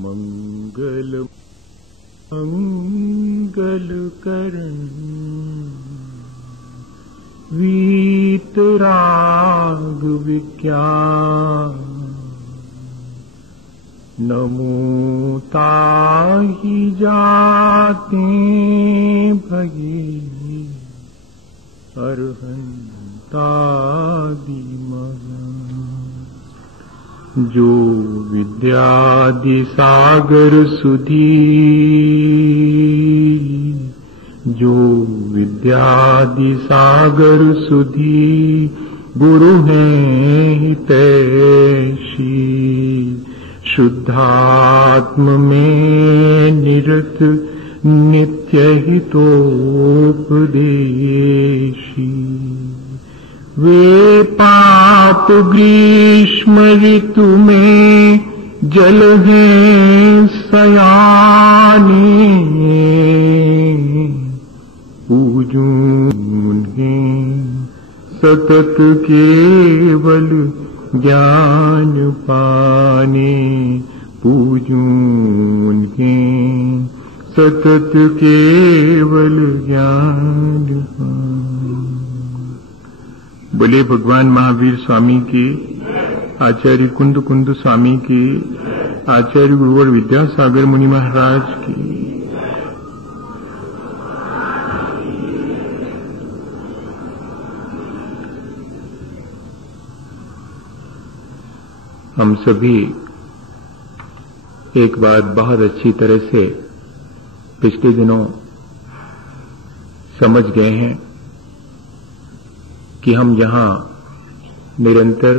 मंगल मंगल करण वीतराग विज्ञान नमो ताहि जाते भगे अरहंतादि जो विद्यादि सागर सुधी जो विद्यादि सागर सुधी गुरु हैं हितैषी शुद्धात्म में निरत नित्य हितोपदेशी वे पाप ग्रीष्म ऋतु में जल हैं सयाने पूजूं उन्हें सतत केवल ज्ञान पाने पूजूं उन्हें सतत केवल ज्ञान पाने। बोले भगवान महावीर स्वामी की, आचार्य कुंद कुंद स्वामी की, आचार्य गुरुवर विद्यासागर मुनि महाराज की। हम सभी एक बात बहुत अच्छी तरह से पिछले दिनों समझ गए हैं कि हम जहां निरंतर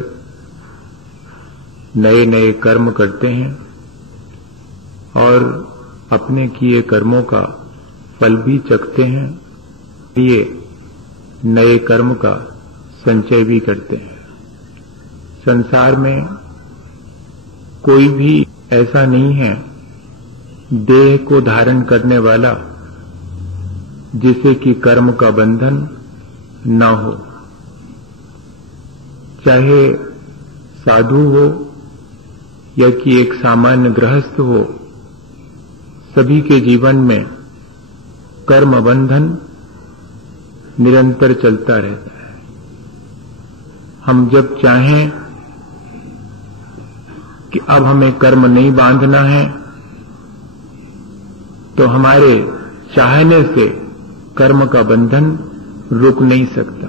नए नए कर्म करते हैं और अपने किए कर्मों का फल भी चखते हैं, ये नए कर्म का संचय भी करते हैं। संसार में कोई भी ऐसा नहीं है देह को धारण करने वाला जिसे कि कर्म का बंधन न हो। चाहे साधु हो या कि एक सामान्य गृहस्थ हो, सभी के जीवन में कर्म बंधन निरंतर चलता रहता है। हम जब चाहें कि अब हमें कर्म नहीं बांधना है, तो हमारे चाहने से कर्म का बंधन रुक नहीं सकता।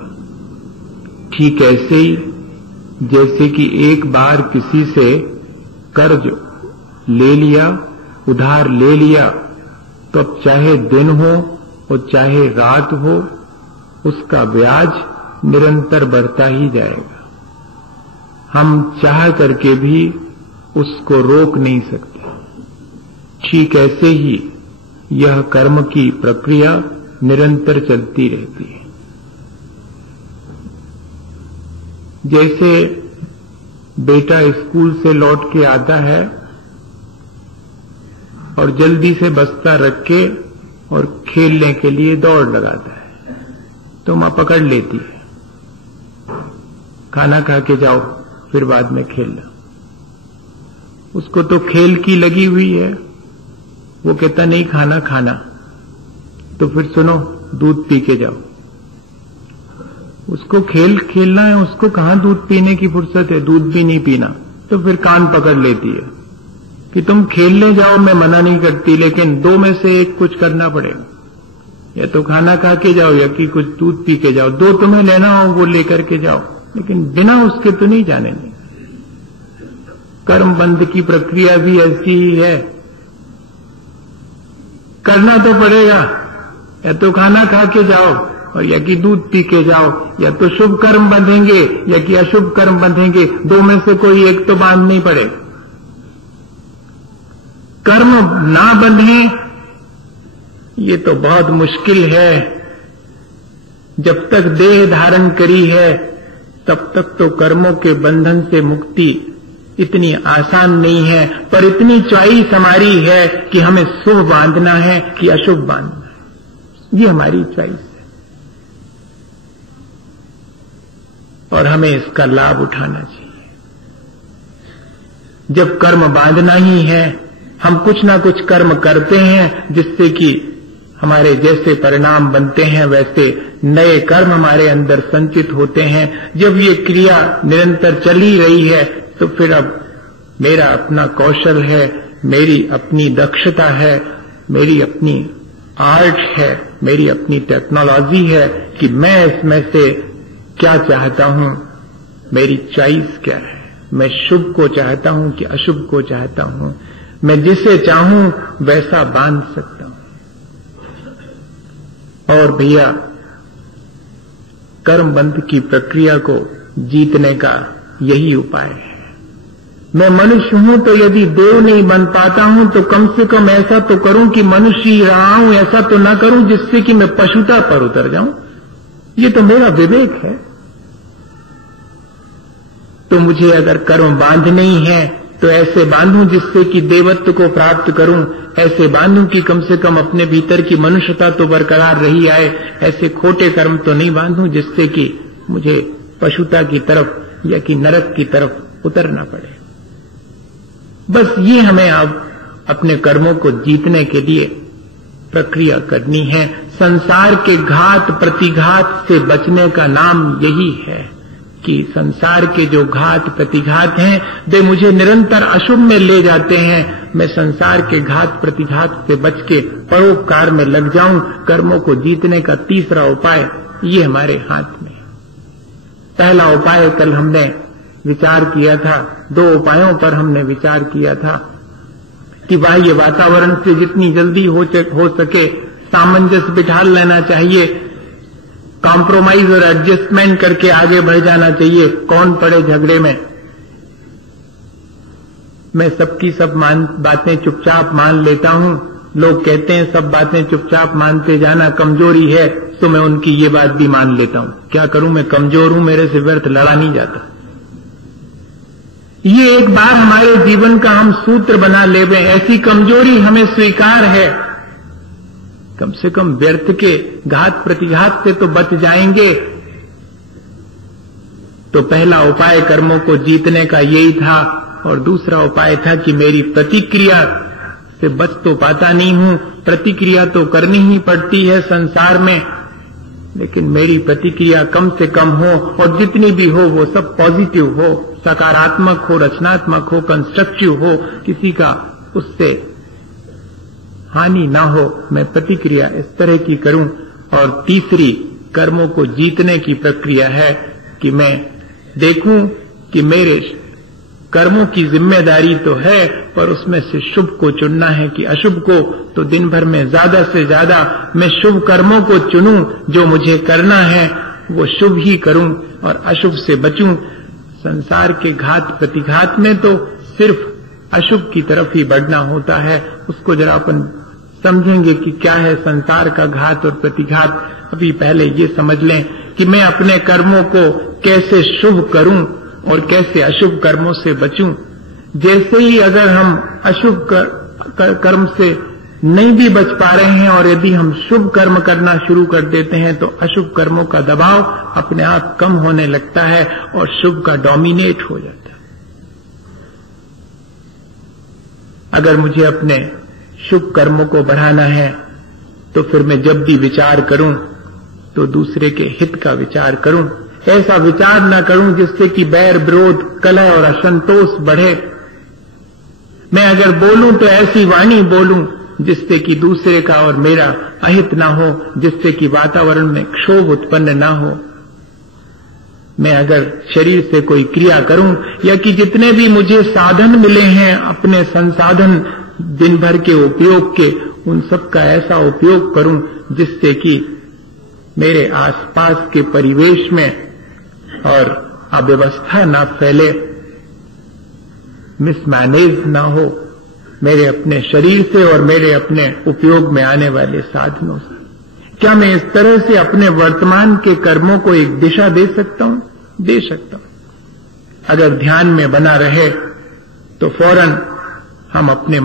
ठीक ऐसे ही जैसे कि एक बार किसी से कर्ज ले लिया, उधार ले लिया, तो अब चाहे दिन हो और चाहे रात हो, उसका ब्याज निरंतर बढ़ता ही जाएगा। हम चाह करके भी उसको रोक नहीं सकते। ठीक ऐसे ही यह कर्म की प्रक्रिया निरंतर चलती रहती है। जैसे बेटा स्कूल से लौट के आता है और जल्दी से बस्ता रख के और खेलने के लिए दौड़ लगाता है, तो मां पकड़ लेती है, खाना खा के जाओ फिर बाद में खेलना। उसको तो खेल की लगी हुई है, वो कहता नहीं खाना खाना, तो फिर सुनो दूध पी के जाओ। उसको खेल खेलना है, उसको कहां दूध पीने की फुर्सत है, दूध भी नहीं पीना, तो फिर कान पकड़ लेती है कि तुम खेलने जाओ, मैं मना नहीं करती, लेकिन दो में से एक कुछ करना पड़ेगा, या तो खाना खा के जाओ या कि कुछ दूध पी के जाओ। दो तुम्हें लेना हो वो लेकर के जाओ, लेकिन बिना उसके तो नहीं जाने नहीं। कर्म बंध की प्रक्रिया भी ऐसी ही है, करना तो पड़ेगा, या तो खाना खा के जाओ और या कि दूध पी के जाओ, या तो शुभ कर्म बंधेंगे या कि अशुभ कर्म बंधेंगे, दो में से कोई एक तो बांधनी पड़े। कर्म ना बंधे ये तो बहुत मुश्किल है। जब तक देह धारण करी है तब तक तो कर्मों के बंधन से मुक्ति इतनी आसान नहीं है, पर इतनी चॉइस हमारी है कि हमें शुभ बांधना है कि अशुभ बांधना है, ये हमारी चॉइस है और हमें इसका लाभ उठाना चाहिए। जब कर्म बांधना ही है हम कुछ ना कुछ कर्म करते हैं जिससे कि हमारे जैसे परिणाम बनते हैं वैसे नए कर्म हमारे अंदर संचित होते हैं। जब ये क्रिया निरंतर चल ही रही है तो फिर अब मेरा अपना कौशल है, मेरी अपनी दक्षता है, मेरी अपनी आर्ट है, मेरी अपनी टेक्नोलॉजी है कि मैं इसमें से क्या चाहता हूं, मेरी चॉइस क्या है। मैं शुभ को चाहता हूं कि अशुभ को चाहता हूं। मैं जिसे चाहूं वैसा बांध सकता हूं। और भैया, कर्म बंध की प्रक्रिया को जीतने का यही उपाय है। मैं मनुष्य हूं तो यदि देव नहीं बन पाता हूं तो कम से कम ऐसा तो करूं कि मनुष्य ही रहा हूं, ऐसा तो ना करूं जिससे कि मैं पशुता पर उतर जाऊं। ये तो मेरा विवेक है। तो मुझे अगर कर्म बांधने ही है तो ऐसे बांधूं जिससे कि देवत्व को प्राप्त करूं, ऐसे बांधूं कि कम से कम अपने भीतर की मनुष्यता तो बरकरार रही आए। ऐसे खोटे कर्म तो नहीं बांधूं जिससे कि मुझे पशुता की तरफ या कि नरक की तरफ उतरना पड़े। बस ये हमें अब अपने कर्मों को जीतने के लिए प्रक्रिया करनी है। संसार के घात प्रतिघात से बचने का नाम यही है कि संसार के जो घात प्रतिघात हैं वे मुझे निरंतर अशुभ में ले जाते हैं। मैं संसार के घात प्रतिघात से बच के परोपकार में लग जाऊं। कर्मों को जीतने का तीसरा उपाय ये हमारे हाथ में। पहला उपाय कल हमने विचार किया था, 2 उपायों पर हमने विचार किया था कि बाह्य वातावरण से जितनी जल्दी हो सके सामंजस्य बिठा लेना चाहिए, कॉम्प्रोमाइज और एडजस्टमेंट करके आगे बढ़ जाना चाहिए। कौन पड़े झगड़े में। मैं सबकी सब बातें चुपचाप मान लेता हूं। लोग कहते हैं सब बातें चुपचाप मानते जाना कमजोरी है, तो मैं उनकी ये बात भी मान लेता हूं। क्या करूं, मैं कमजोर हूं, मेरे से व्यर्थ लड़ा नहीं जाता। ये एक बार हमारे जीवन का हम सूत्र बना लेवे, ऐसी कमजोरी हमें स्वीकार है। कम से कम व्यर्थ के घात प्रतिघात से तो बच जाएंगे। तो पहला उपाय कर्मों को जीतने का यही था। और दूसरा उपाय था कि मेरी प्रतिक्रिया से बच तो पाता नहीं हूं, प्रतिक्रिया तो करनी ही पड़ती है संसार में, लेकिन मेरी प्रतिक्रिया कम से कम हो और जितनी भी हो वो सब पॉजिटिव हो, सकारात्मक हो, रचनात्मक हो, कंस्ट्रक्टिव हो, किसी का उससे हानि ना हो। मैं प्रतिक्रिया इस तरह की करूं। और तीसरी कर्मों को जीतने की प्रक्रिया है कि मैं देखूं कि मेरे कर्मों की जिम्मेदारी तो है, पर उसमें से शुभ को चुनना है कि अशुभ को। तो दिन भर में ज्यादा से ज्यादा मैं शुभ कर्मों को चुनूं, जो मुझे करना है वो शुभ ही करूं और अशुभ से बचूं। संसार के घात प्रतिघात में तो सिर्फ अशुभ की तरफ ही बढ़ना होता है। उसको जरा अपन समझेंगे कि क्या है संसार का घात और प्रतिघात। अभी पहले ये समझ लें कि मैं अपने कर्मों को कैसे शुभ करूं और कैसे अशुभ कर्मों से बचूं। जैसे ही अगर हम अशुभ कर्म से नहीं भी बच पा रहे हैं और यदि हम शुभ कर्म करना शुरू कर देते हैं तो अशुभ कर्मों का दबाव अपने आप कम होने लगता है और शुभ का डोमिनेट हो जाता है। अगर मुझे अपने शुभ कर्मों को बढ़ाना है तो फिर मैं जब भी विचार करूं तो दूसरे के हित का विचार करूं। ऐसा विचार न करूं जिससे कि बैर विरोध कलह और असंतोष बढ़े। मैं अगर बोलूं तो ऐसी वाणी बोलूं जिससे कि दूसरे का और मेरा अहित ना हो, जिससे कि वातावरण में क्षोभ उत्पन्न ना हो। मैं अगर शरीर से कोई क्रिया करूं या कि जितने भी मुझे साधन मिले हैं अपने संसाधन दिन भर के उपयोग के, उन सब का ऐसा उपयोग करूं जिससे कि मेरे आसपास के परिवेश में और अव्यवस्था ना फैले, मिसमैनेज ना हो मेरे अपने शरीर से और मेरे अपने उपयोग में आने वाले साधनों से। क्या मैं इस तरह से अपने वर्तमान के कर्मों को एक दिशा दे सकता हूं? दे सकता हूं। अगर ध्यान में बना रहे तो फौरन हम अपने